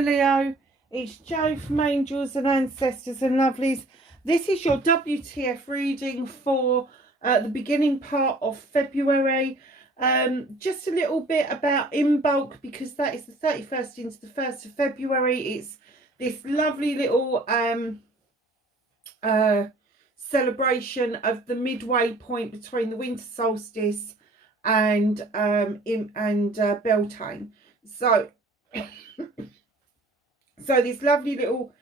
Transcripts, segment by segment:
Hi Leo, it's Jo from Angels and Ancestors and Lovelies. This is your WTF reading for the beginning part of February. Just a little bit about Imbolc, because that is the 31st into the 1st of February. It's this lovely little celebration of the midway point between the winter solstice and Beltane. So this lovely little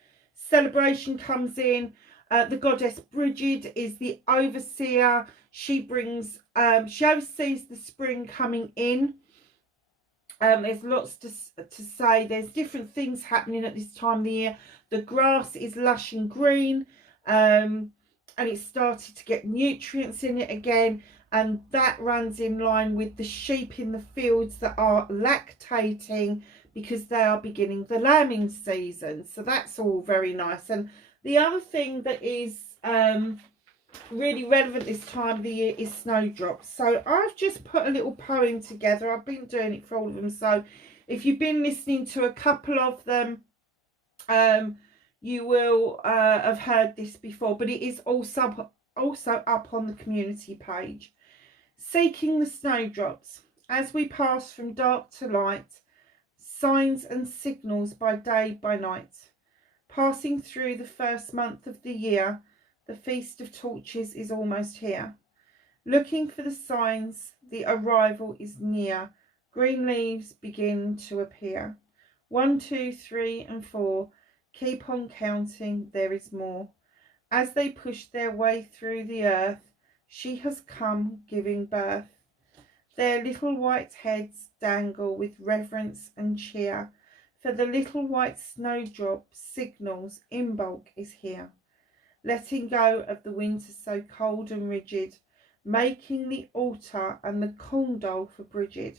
celebration comes in. The goddess Brigid is the overseer. She brings, she oversees the spring coming in. There's lots to say. There's different things happening at this time of the year. The grass is lush and green, and it's started to get nutrients in it again. And that runs in line with the sheep in the fields that are lactating, because they are beginning the lambing season. So that's all very nice. And the other thing that is really relevant this time of the year is snowdrops. So I've just put a little poem together. I've been doing it for all of them. So if you've been listening to a couple of them, you will have heard this before, but it is also up on the community page. Seeking the snowdrops, as we pass from dark to light, signs and signals by day, by night. Passing through the first month of the year, the Feast of Torches is almost here. Looking for the signs, the arrival is near. Green leaves begin to appear. 1, 2, 3, and 4. Keep on counting, there is more. As they push their way through the earth, she has come giving birth. Their little white heads dangle with reverence and cheer, for the little white snowdrop signals Imbolc is here. Letting go of the winter so cold and rigid, making the altar and the condole for Brigid.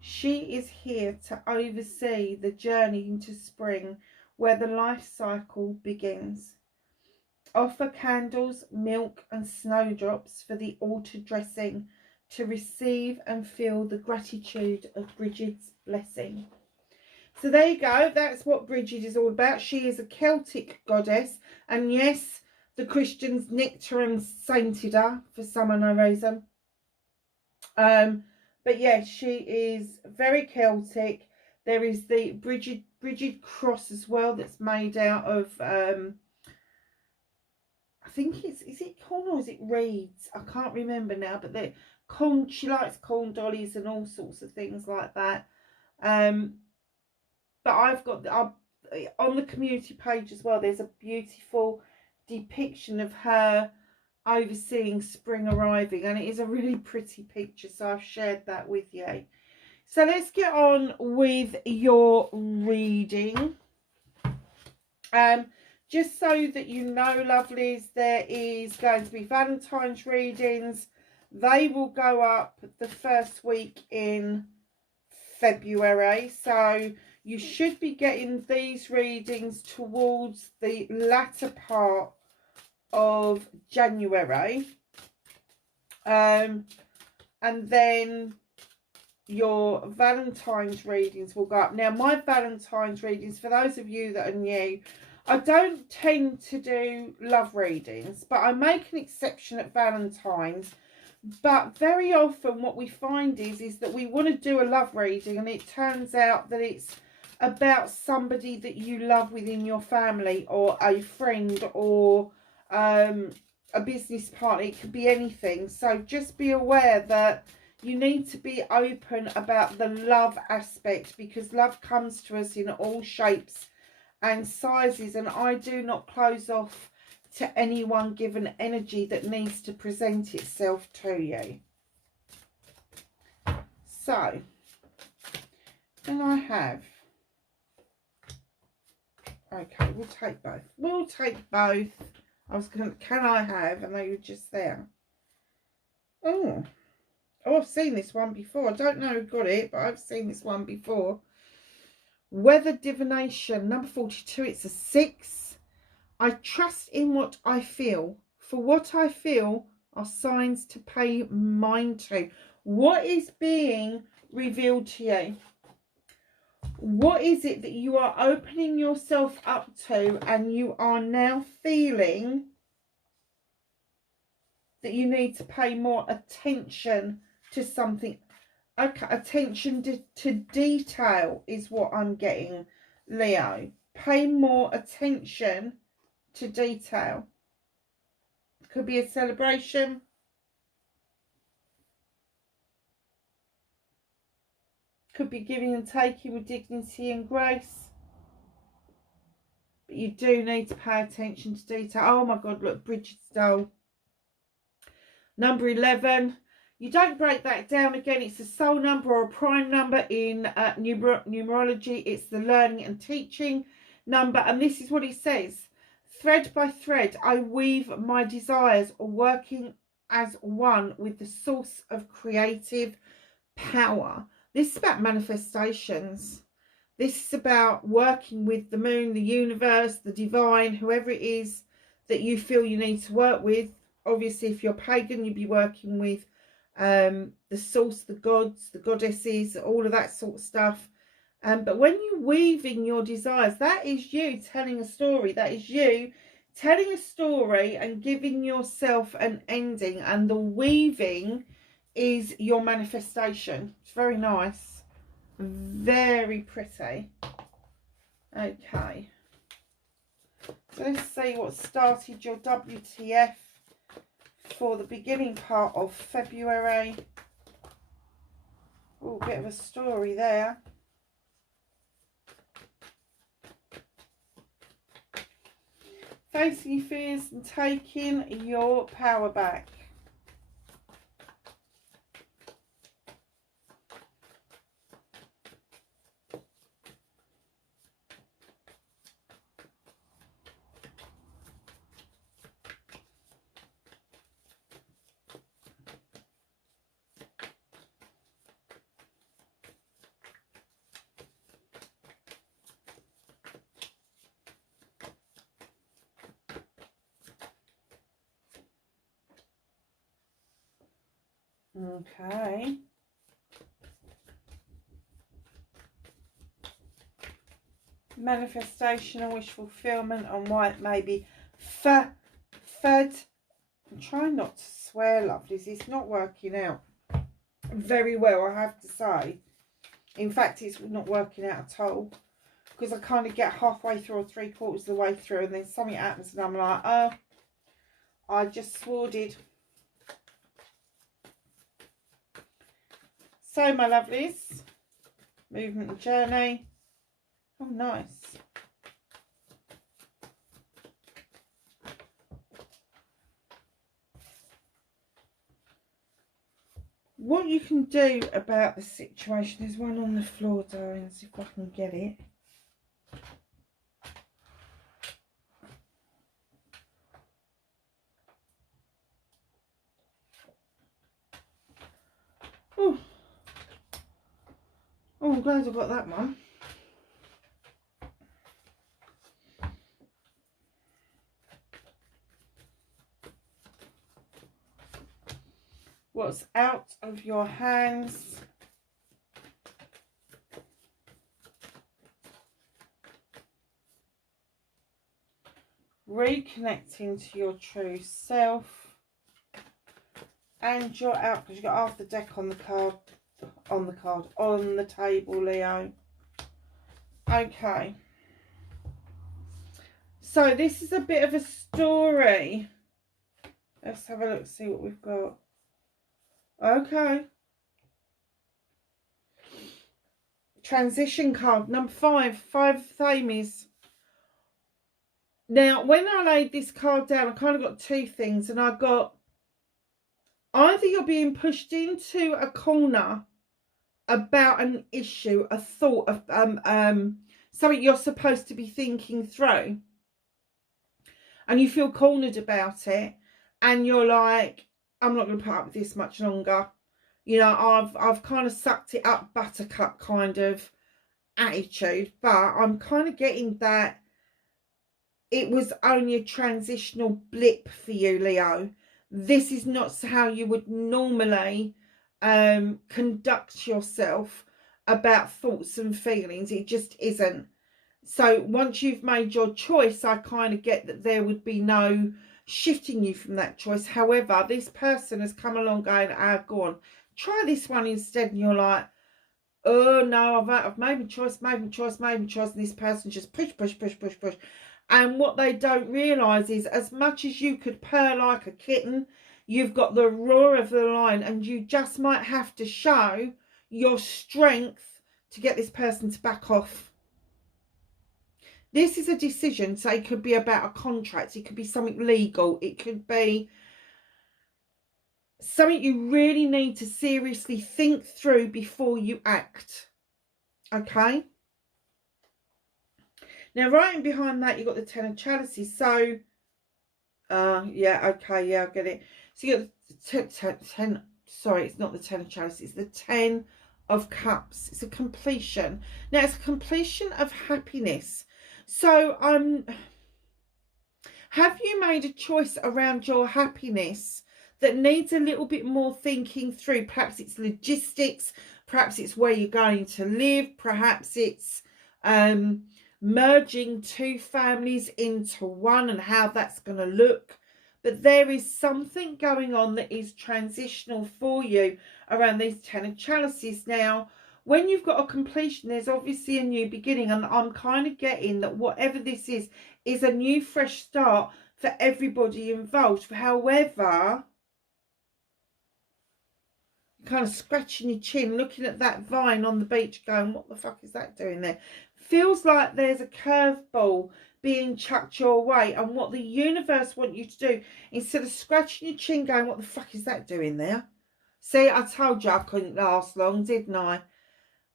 She is here to oversee the journey into spring, where the life cycle begins. Offer candles, milk and snowdrops for the altar dressing, to receive and feel the gratitude of Brigid's blessing. So there you go. That's what Brigid is all about. She is a Celtic goddess. And yes, the Christians nicked her and sainted her for some unknown reason. But yes, she is very Celtic. There is the Brigid cross as well, that's made out of I think is it corn or is it reeds? I can't remember now, but the corn, she likes corn dollies and all sorts of things like that. But I've got on the community page as well, there's a beautiful depiction of her overseeing spring arriving, and it is a really pretty picture, so I've shared that with you. So let's get on with your reading. Just so that you know, lovelies, there is going to be Valentine's readings. They will go up the first week in February. So you should be getting these readings towards the latter part of January. And then your Valentine's readings will go up. Now, my Valentine's readings, for those of you that are new, I don't tend to do love readings, but I make an exception at Valentine's. But very often what we find is that we want to do a love reading, and it turns out that it's about somebody that you love within your family, or a friend, or a business partner. It could be anything. So just be aware that you need to be open about the love aspect, because love comes to us in all shapes and sizes, and I do not close off to anyone given energy that needs to present itself to you. So, can I have, okay, we'll take both. We'll take both. I was going to, can I have, and they were just there. Oh, I've seen this one before. I don't know who got it, but I've seen this one before. Weather Divination, number 42. It's a 6. I trust in what I feel. For what I feel are signs to pay mind to. What is being revealed to you? What is it that you are opening yourself up to and you are now feeling that you need to pay more attention to something? Okay, attention to detail is what I'm getting, Leo. Pay more attention to detail. Could be a celebration. Could be giving and taking with dignity and grace. But you do need to pay attention to detail. Oh my God, look, Bridget's doll. Number 11. You don't break that down again. It's a soul number or a prime number in numerology. It's the learning and teaching number. And this is what it says. Thread by thread, I weave my desires, working as one with the source of creative power. This is about manifestations. This is about working with the moon, the universe, the divine, whoever it is that you feel you need to work with. Obviously, if you're pagan, you'd be working with the source, the gods, the goddesses, all of that sort of stuff. But when you're weaving your desires, that is you telling a story. That is you telling a story and giving yourself an ending. And the weaving is your manifestation. It's very nice. Very pretty. Okay. So let's see what started your WTF for the beginning part of February. Oh, a bit of a story there. Facing your fears and taking your power back. Okay. Manifestation and wish fulfillment and why it may be fed. I'm trying not to swear, lovelies. It's not working out very well, I have to say. In fact, it's not working out at all. Because I kind of get halfway through or 3/4 of the way through and then something happens and I'm like, oh, I just sworded. So, my lovelies, movement and journey. Oh, nice. What you can do about the situation, there's one on the floor, darling, see if I can get it. Oh. Oh, I'm glad I got that one. What's out of your hands? Reconnecting to your true self. And you're out because you've got half the deck on the card. On the table, Leo. Okay. So this is a bit of a story. Let's have a look, see what we've got. Okay. Transition card, number 5. 5 Thames. Now, when I laid this card down, I kind of got 2 things. And I got, either you're being pushed into a corner about an issue, a thought of something you're supposed to be thinking through, and you feel cornered about it, and you're like, I'm not going to put up with this much longer. You know, I've kind of sucked it up, buttercup kind of attitude, but I'm kind of getting that it was only a transitional blip for you, Leo. This is not how you would normally conduct yourself. about thoughts and feelings. It just isn't. So once you've made your choice, I kind of get that there would be no shifting you from that choice. However, this person has come along going, go on, try this one instead. And you're like, oh no, I've made my choice, and this person just push. And what they don't realise is, as much as you could purr like a kitten, you've got the roar of the lion, and you just might have to show your strength to get this person to back off. This is a decision, so it could be about a contract, it could be something legal, it could be something you really need to seriously think through before you act. Okay? Now, right in behind that, you've got the Ten of Chalices. So, yeah, okay, yeah, I get it. So you got the ten, sorry, it's not the Ten of Chalices, it's the Ten of Cups. It's a completion. Now, it's a completion of happiness. So, have you made a choice around your happiness that needs a little bit more thinking through? Perhaps it's logistics, perhaps it's where you're going to live, perhaps it's merging two families into one and how that's going to look. But there is something going on that is transitional for you around these Ten of Chalices. Now, when you've got a completion, there's obviously a new beginning, and I'm kind of getting that whatever this is a new fresh start for everybody involved. However, kind of scratching your chin, looking at that vine on the beach going, what the fuck is that doing there? Feels like there's a curveball being chucked your way, and what the universe want you to do, instead of scratching your chin going, what the fuck is that doing there? See, I told you I couldn't last long, didn't I?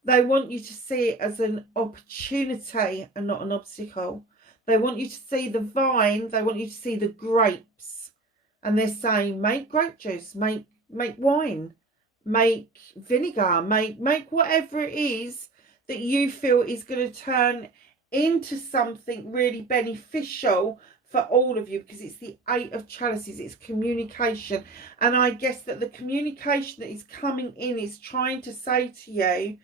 They want you to see it as an opportunity and not an obstacle. They want you to see the vine, they want you to see the grapes, and they're saying, make grape juice, make wine, make vinegar, make whatever it is that you feel is going to turn into something really beneficial for all of you, because it's the Eight of Chalices, it's communication. And I guess that the communication that is coming in is trying to say to you,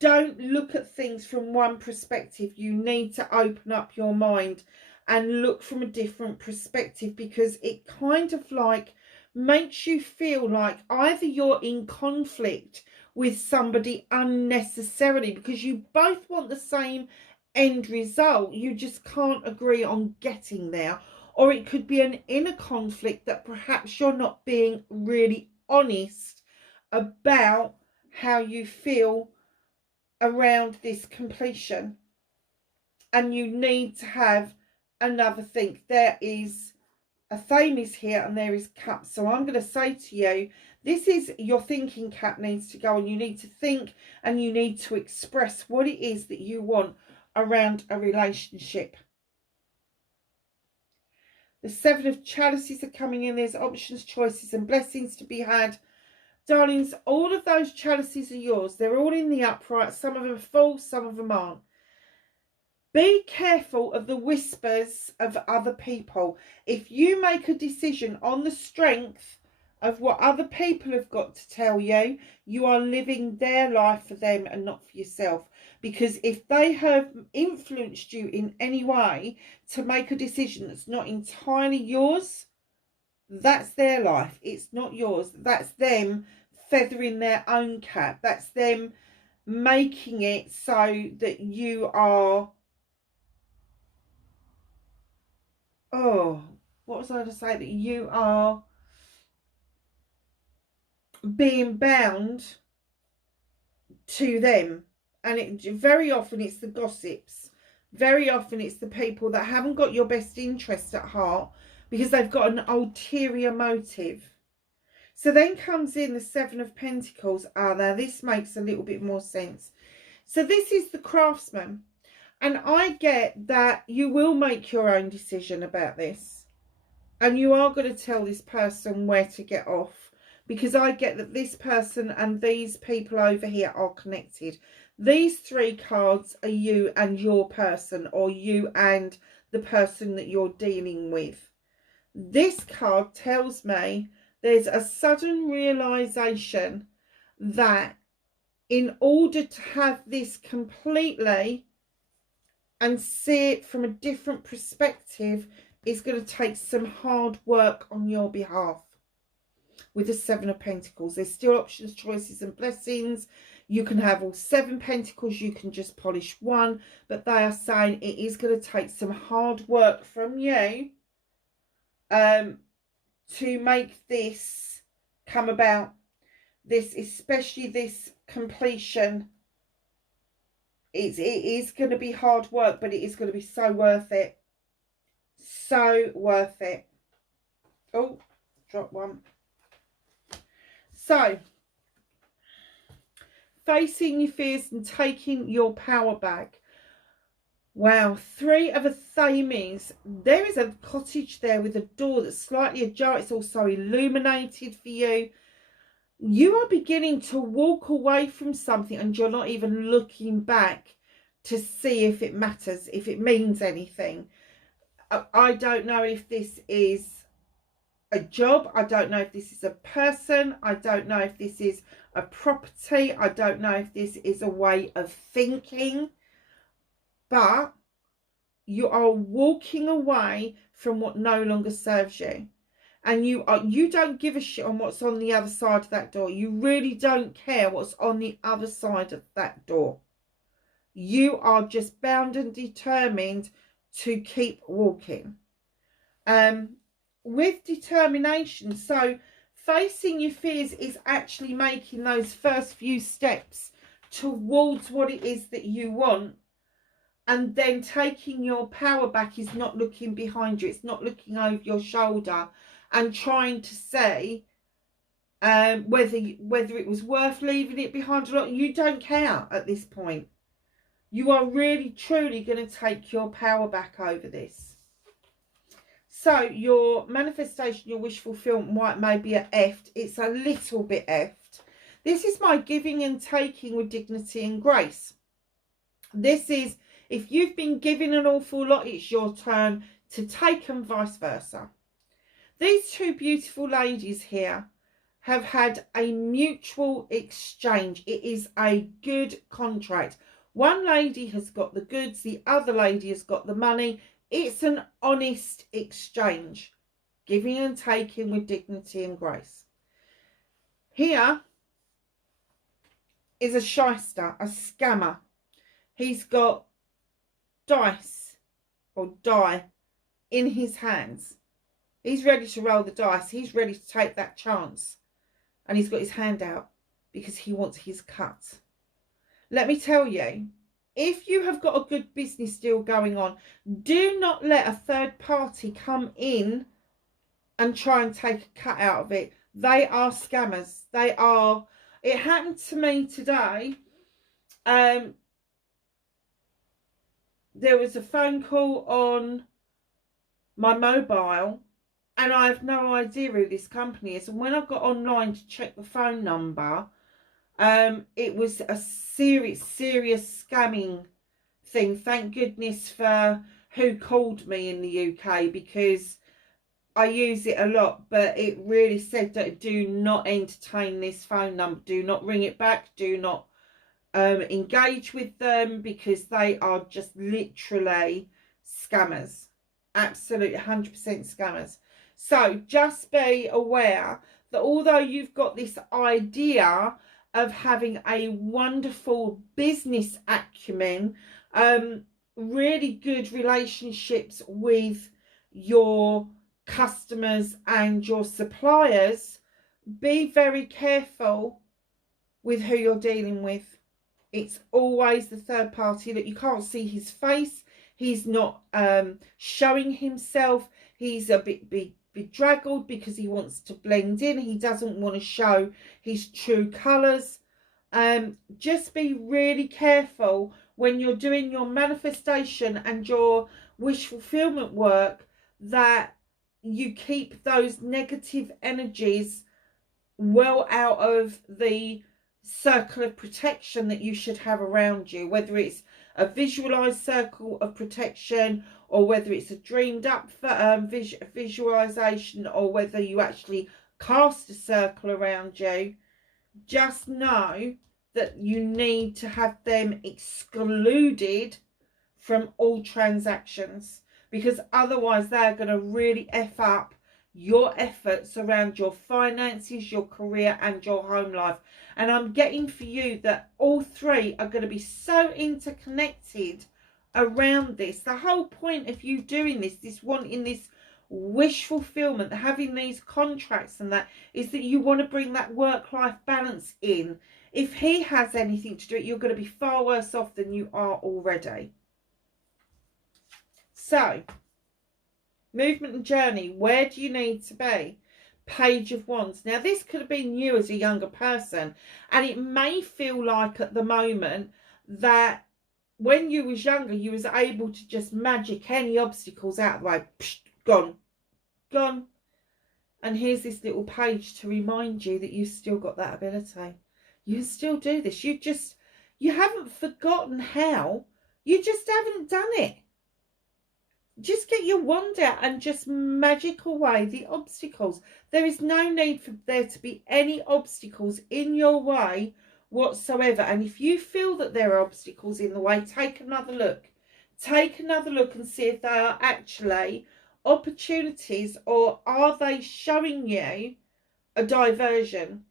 don't look at things from one perspective. You need to open up your mind and look from a different perspective, because it kind of like makes you feel like either you're in conflict with somebody unnecessarily because you both want the same end result, you just can't agree on getting there. Or it could be an inner conflict that perhaps you're not being really honest about how you feel around this completion, and you need to have another think. There is a Fame is here and there is Cups. So I'm going to say to you, this is your thinking cap needs to go, and you need to think and you need to express what it is that you want around a relationship. The Seven of Chalices are coming in. There's options, choices and blessings to be had. Darlings, all of those chalices are yours. They're all in the upright. Some of them are full, some of them aren't. Be careful of the whispers of other people. If you make a decision on the strength of what other people have got to tell you, you are living their life for them and not for yourself. Because if they have influenced you in any way to make a decision that's not entirely yours, that's their life. It's not yours. That's them feathering their own cap. That's them making it so that you are, oh, what was I to say? That you are being bound to them. And very often it's the gossips. Very often it's the people that haven't got your best interest at heart because they've got an ulterior motive. So then comes in the Seven of Pentacles. Now this makes a little bit more sense. So this is the Craftsman. And I get that you will make your own decision about this. And you are going to tell this person where to get off. Because I get that this person and these people over here are connected. These three cards are you and your person, or you and the person that you're dealing with. This card tells me there's a sudden realization that in order to have this completely and see it from a different perspective is going to take some hard work on your behalf. With the Seven of Pentacles, there's still options, choices and blessings. You can have all 7 pentacles, you can just polish one, but they are saying it is going to take some hard work from you to make this come about. This, especially this completion, it is going to be hard work, but it is going to be so worth it. So worth it. Oh, drop one. So, facing your fears and taking your power back. Wow, 3 of a Thames. There is a cottage there with a door that's slightly ajar. It's also illuminated for you. You are beginning to walk away from something and you're not even looking back to see if it matters, if it means anything. I don't know if this is a job. I don't know if this is a person. I don't know if this is a property. I don't know if this is a way of thinking. But you are walking away from what no longer serves you. And you don't give a shit on what's on the other side of that door. You really don't care what's on the other side of that door. You are just bound and determined to keep walking. With determination. So facing your fears is actually making those first few steps towards what it is that you want. And then taking your power back is not looking behind you. It's not looking over your shoulder and trying to say whether it was worth leaving it behind or not. You don't care at this point. You are really, truly going to take your power back over this. So your manifestation, your wish fulfillment may be effed. It's a little bit effed. This is my giving and taking with dignity and grace. This is, if you've been giving an awful lot, it's your turn to take, and vice versa. These 2 beautiful ladies here have had a mutual exchange. It is a good contract. One lady has got the goods, the other lady has got the money. It's an honest exchange. Giving and taking with dignity and grace. Here is a shyster, a scammer. He's got dice or die in his hands. He's ready to roll the dice. He's ready to take that chance. And he's got his hand out because he wants his cut. Let me tell you, if you have got a good business deal going on, do not let a third party come in and try and take a cut out of it. They are scammers. They are. It happened to me today. There was a phone call on my mobile and I have no idea who this company is. And when I got online to check the phone number, it was a serious scamming thing. Thank goodness for who called me in the UK, because I use it a lot, but it really said that do not entertain this phone number. Do not ring it back. Do not engage with them, because they are just literally scammers. Absolutely 100% scammers. So just be aware that although you've got this idea of having a wonderful business acumen, really good relationships with your customers and your suppliers, be very careful with who you're dealing with. It's always the third party that you can't see his face. He's not showing himself. He's a bit bedraggled because he wants to blend in. He doesn't want to show his true colours. Just be really careful when you're doing your manifestation and your wish fulfillment work, that you keep those negative energies well out of the circle of protection that you should have around you, whether it's a visualized circle of protection or whether it's a dreamed up visualization, or whether you actually cast a circle around you. Just know that you need to have them excluded from all transactions, because otherwise they're going to really F up your efforts around your finances, your career and your home life. And I'm getting for you that all three are going to be so interconnected around this. The whole point of you doing this wanting this wish fulfillment, having these contracts and that, is that you want to bring that work-life balance in. If he has anything to do it, you're going to be far worse off than you are already. So, movement and journey, where do you need to be? Page of Wands. Now, this could have been you as a younger person, and it may feel like at the moment that when you was younger, you was able to just magic any obstacles out of the way. Psh, gone. Gone. And here's this little page to remind you that you've still got that ability. You still do this. You haven't forgotten how. You just haven't done it. Just get your wand out and just magic away the obstacles. There is no need for there to be any obstacles in your way whatsoever. And if you feel that there are obstacles in the way, take another look. Take another look and see if they are actually opportunities, or are they showing you a diversion?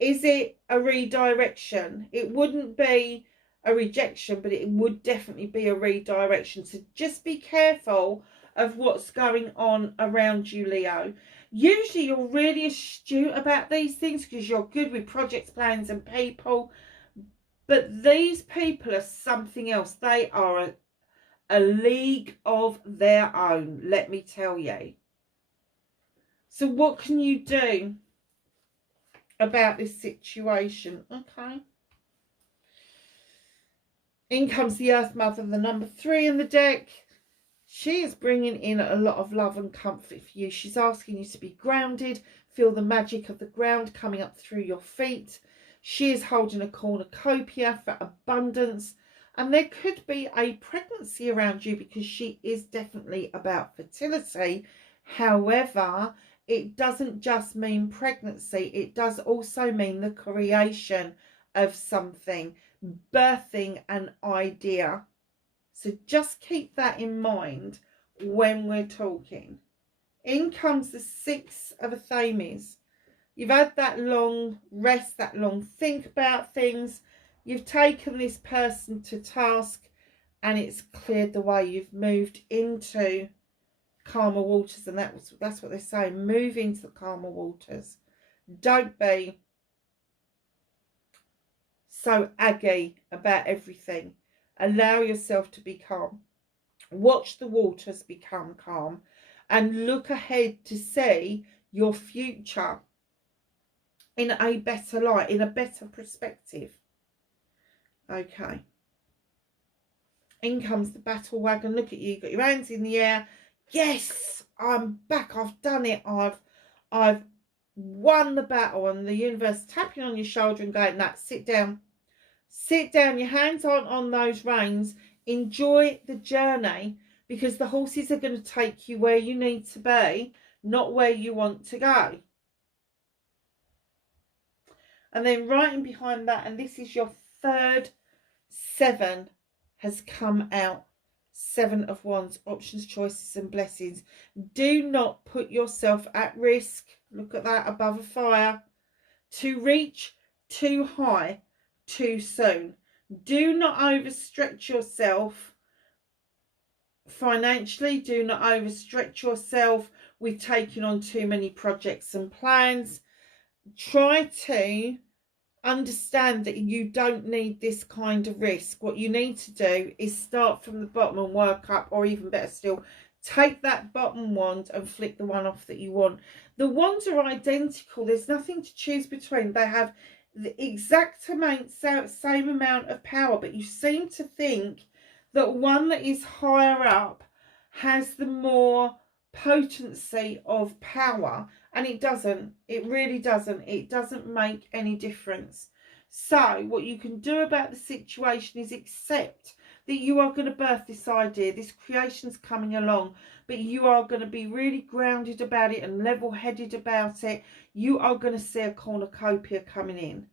Is it a redirection? It wouldn't be a rejection, but it would definitely be a redirection. So just be careful of what's going on around you, Leo. Usually you're really astute about these things because you're good with projects, plans and people, but these people are something else. They are a league of their own, let me tell you. So what can you do about this situation? Okay. In comes the Earth Mother, the number 3 in the deck. She is bringing in a lot of love and comfort for you. She's asking you to be grounded, feel the magic of the ground coming up through your feet. She is holding a cornucopia for abundance, and there could be a pregnancy around you because she is definitely about fertility. However, it doesn't just mean pregnancy. It does also mean the creation of something, birthing an idea. So just keep that in mind when we're talking. In comes the 6 of Athames. You've had that long rest, that long think about things. You've taken this person to task and it's cleared the way. You've moved into calmer waters, and that's what they're saying. Move into the calmer waters. Don't be so aggy about everything. Allow yourself to be calm. Watch the waters become calm and look ahead to see your future in a better light, in a better perspective. Okay. In comes the battle wagon. Look at you. You've got your hands in the air. Yes, I'm back. I've done it. I've won the battle. And the universe tapping on your shoulder and going, nah, sit down. Sit down. Your hands aren't on those reins. Enjoy the journey, because the horses are going to take you where you need to be, not where you want to go. And then right in behind that, and this is your third 7 has come out. 7 of Wands, options, choices and blessings. Do not put yourself at risk. Look at that, above a fire. To reach too high too soon. Do not overstretch yourself financially. Do not overstretch yourself with taking on too many projects and plans. Try to understand that you don't need this kind of risk. What you need to do is start from the bottom and work up, or even better still, take that bottom wand and flick the one off that you want. The wands are identical. There's nothing to choose between. They have the exact same amount of power, but you seem to think that one that is higher up has the more potency of power, and it doesn't. It really doesn't. It doesn't make any difference. So what you can do about the situation is accept that you are going to birth this idea. This creation's coming along, but you are going to be really grounded about it and level-headed about it. You are going to see a cornucopia coming in.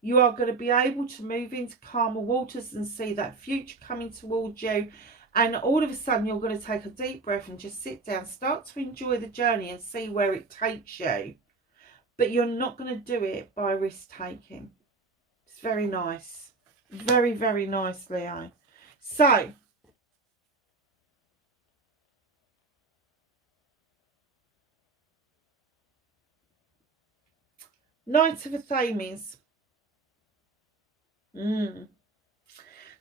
You are going to be able to move into calmer waters and see that future coming towards you. And all of a sudden, you're going to take a deep breath and just sit down, start to enjoy the journey and see where it takes you. But you're not going to do it by risk taking. It's very nice. Very, very nice, Leo. So, Knight of Athames.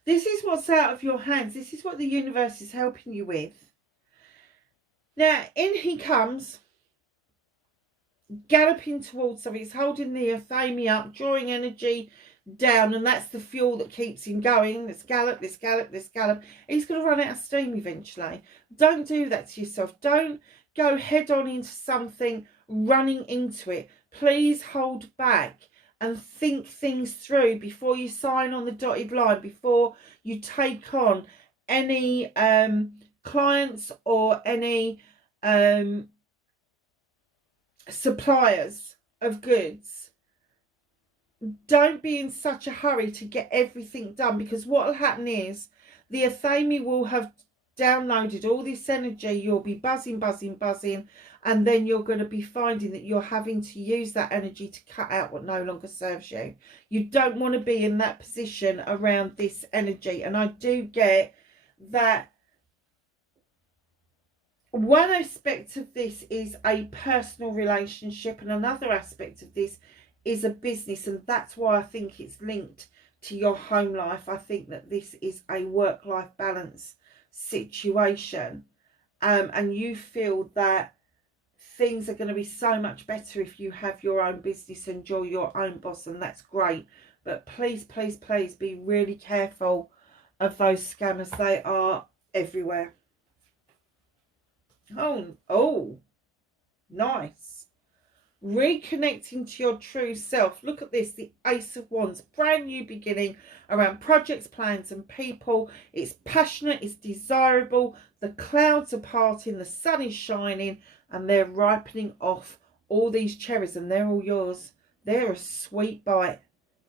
This is what's out of your hands. This is what the universe is helping you with. Now, in he comes, galloping towards something. He's holding the Athame up, drawing energy down, and that's the fuel that keeps him going. Let's gallop, let's gallop, let's gallop. He's going to run out of steam eventually. Don't do that to yourself. Don't go head on into something, running into it. Please hold back and think things through before you sign on the dotted line, before you take on any clients or any suppliers of goods. Don't be in such a hurry to get everything done, because what will happen is the Athame will have downloaded all this energy. You'll be buzzing, buzzing, buzzing, and then you're going to be finding that you're having to use that energy to cut out what no longer serves you. You don't want to be in that position around this energy. And I do get that one aspect of this is a personal relationship, and another aspect of this is a business, and that's why I think it's linked to your home life. I think that this is a work-life balance situation, and you feel that things are going to be so much better if you have your own business and you're your own boss, and that's great. But please, please, please be really careful of those scammers. They are everywhere. Oh, nice. Reconnecting to your true self. Look at this, the Ace of Wands. Brand new beginning around projects, plans and people. It's passionate, it's desirable. The clouds are parting, the sun is shining, and they're ripening off all these cherries, and they're all yours. They're a sweet bite.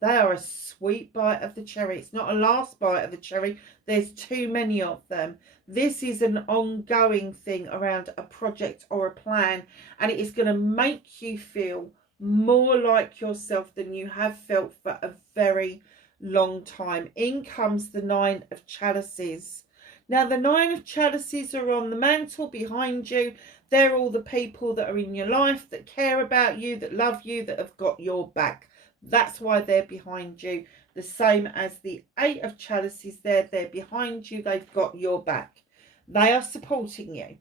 They are a sweet bite of the cherry. It's not a last bite of the cherry. There's too many of them. This is an ongoing thing around a project or a plan, and it is going to make you feel more like yourself than you have felt for a very long time. In comes the Nine of Chalices. Now, the Nine of Chalices are on the mantle behind you. They're all the people that are in your life, that care about you, that love you, that have got your back. That's why they're behind you. The same as the Eight of Chalices there. They're behind you. They've got your back. They are supporting you.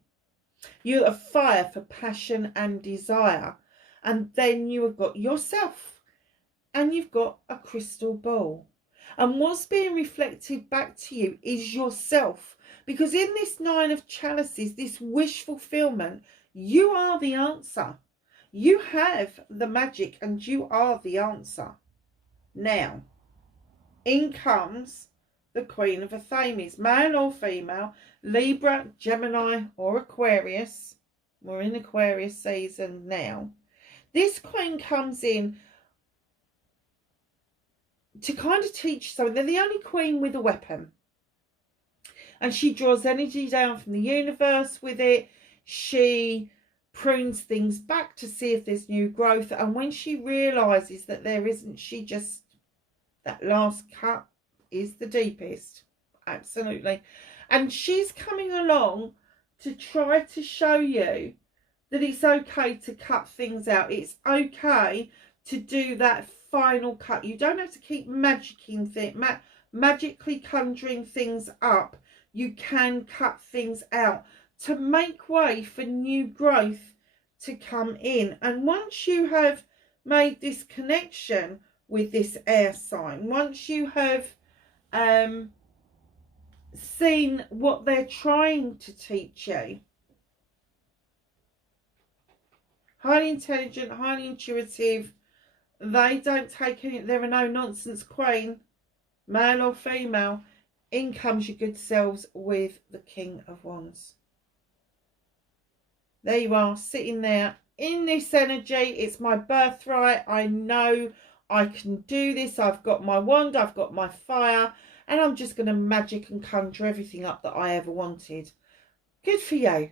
You are fire for passion and desire. And then you have got yourself. And you've got a crystal ball. And what's being reflected back to you is yourself. Because in this Nine of Chalices, this wish fulfillment, you are the answer. You have the magic and you are the answer. Now, in comes the Queen of Athames, male or female, Libra, Gemini or Aquarius. We're in Aquarius season now. This Queen comes in to kind of teach something. They're the only Queen with a weapon. And she draws energy down from the universe with it. She prunes things back to see if there's new growth, and when she realizes that there isn't, she just, that last cut is the deepest, absolutely. And she's coming along to try to show you that it's okay to cut things out. It's okay to do that final cut. You don't have to keep magically conjuring things up. You can cut things out to make way for new growth to come in. And once you have made this connection with this air sign, once you have seen what they're trying to teach you, highly intelligent, highly intuitive, they don't take any, they're a no-nonsense Queen, male or female. In comes your good selves with the King of Wands. There you are, sitting there in this energy. It's my birthright. I know I can do this. I've got my wand, I've got my fire, and I'm just going to magic and conjure everything up that I ever wanted. Good for you.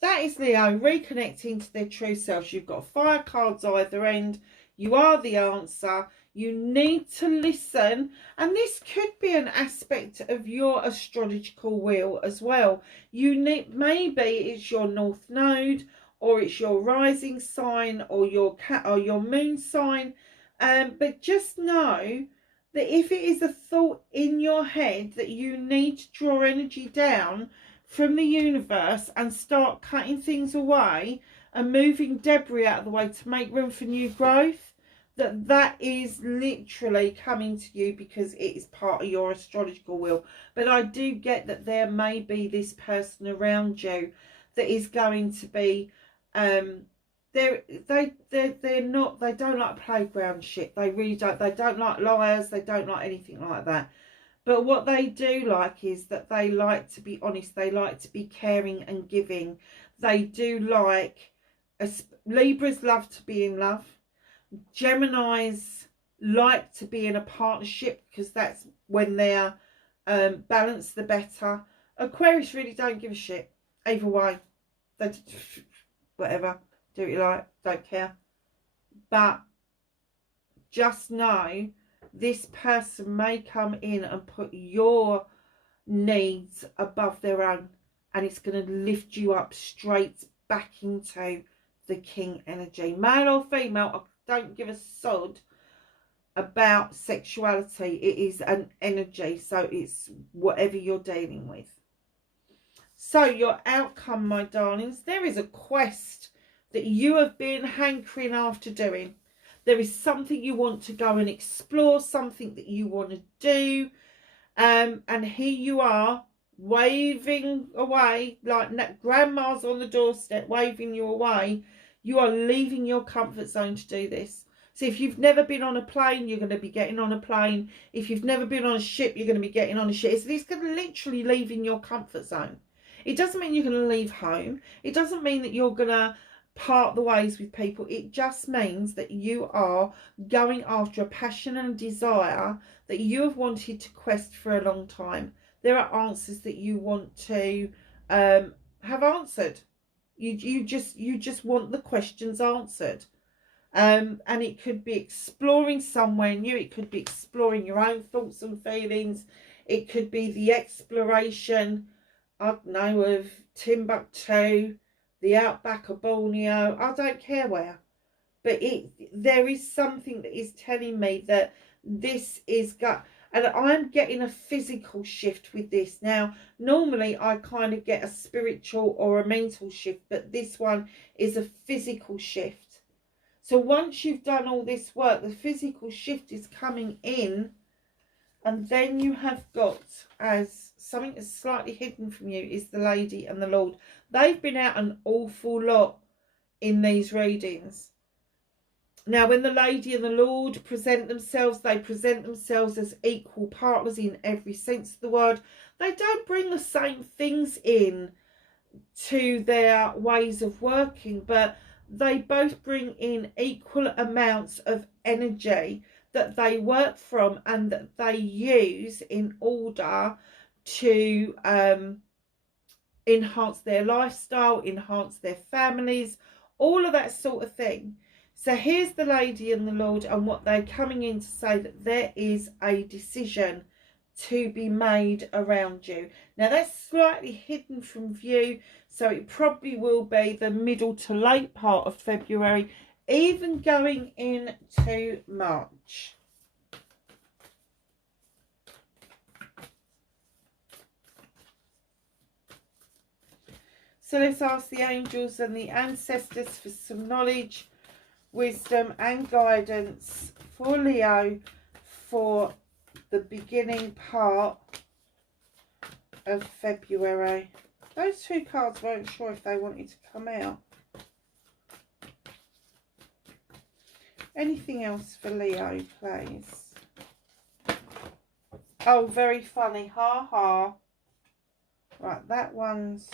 That is Leo reconnecting to their true selves. You've got fire cards either end. You are the answer. You need to listen. And this could be an aspect of your astrological wheel as well. You need, maybe it's your North Node, or it's your rising sign, or your moon sign. But just know that if it is a thought in your head that you need to draw energy down from the universe and start cutting things away and moving debris out of the way to make room for new growth, that is literally coming to you because it is part of your astrological wheel. But I do get that there may be this person around you that is going to be they don't like playground shit. They really don't. They don't like liars. They don't like anything like that. But what they do like is that they like to be honest. They like to be caring and giving. They do like, Libras love to be in love. Geminis like to be in a partnership because that's when they're balanced the better. Aquarius really don't give a shit either way. They whatever, do what you like, don't care. But just know this person may come in and put your needs above their own, and it's going to lift you up straight back into the king energy. Male or female, I don't give a sod about sexuality. It is an energy, so it's whatever you're dealing with. So your outcome, my darlings, there is a quest that you have been hankering after doing. There is something you want to go and explore, something that you want to do. And here you are, waving away, like grandma's on the doorstep, waving you away. You are leaving your comfort zone to do this. So if you've never been on a plane, you're going to be getting on a plane. If you've never been on a ship, you're going to be getting on a ship. So it's going to literally leave in your comfort zone. It doesn't mean you're going to leave home. It doesn't mean that you're going to part the ways with people. It just means that you are going after a passion and a desire that you have wanted to quest for a long time. There are answers that you want to have answered. You just want the questions answered. And it could be exploring somewhere new. It could be exploring your own thoughts and feelings. It could be the exploration, I don't know, of Timbuktu, the outback of Borneo. I don't care where. But there is something that is telling me that this is and I'm getting a physical shift with this. Now, normally I kind of get a spiritual or a mental shift, but this one is a physical shift. So once you've done all this work, the physical shift is coming in, and then you have got, as something that's slightly hidden from you, is the Lady and the Lord. They've been out an awful lot in these readings. Now, when the Lady and the Lord present themselves, they present themselves as equal partners in every sense of the word. They don't bring the same things in to their ways of working, but they both bring in equal amounts of energy that they work from and that they use in order to enhance their lifestyle, enhance their families, all of that sort of thing. So here's the Lady and the Lord, and what they're coming in to say, that there is a decision to be made around you. Now that's slightly hidden from view, so it probably will be the middle to late part of February, even going into March. So let's ask the angels and the ancestors for some knowledge, wisdom and guidance for Leo for the beginning part of February. Those two cards weren't sure if they wanted to come out. Anything else for Leo, please? Oh, very funny. Ha ha. Right, that one's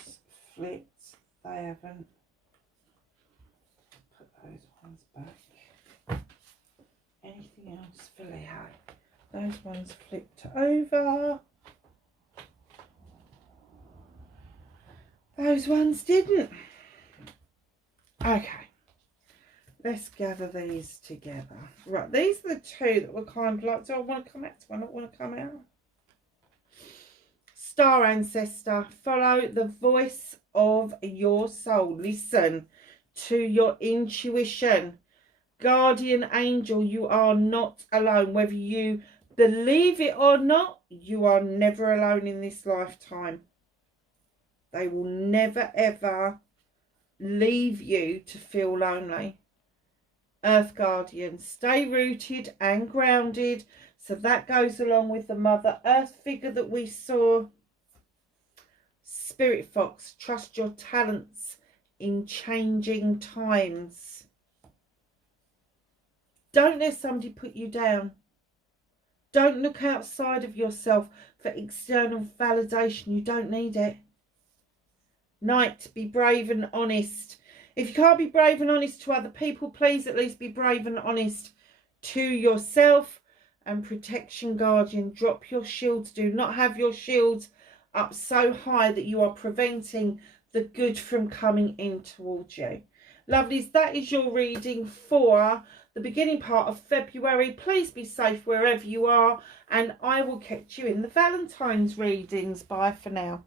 flipped. They haven't. Put those ones back. Anything else for Leo. Those ones flipped over. Those ones didn't. Okay. Let's gather these together. Right, these are the two that were kind of like, do I want to come out? Do I not want to come out? Star Ancestor, follow the voice of your soul. Listen to your intuition. Guardian angel, you are not alone. Whether you believe it or not, you are never alone in this lifetime. They will never ever leave you to feel lonely. Earth Guardian, stay rooted and grounded. So that goes along with the Mother Earth figure that we saw. Spirit Fox, trust your talents in changing times. Don't let somebody put you down. Don't look outside of yourself for external validation. You don't need it. Knight, be brave and honest. If you can't be brave and honest to other people, please at least be brave and honest to yourself. And Protection Guardian, drop your shields. Do not have your shields up so high that you are preventing the good from coming in towards you. Lovelies, that is your reading for the beginning part of February. Please be safe wherever you are, and I will catch you in the Valentine's readings. Bye for now.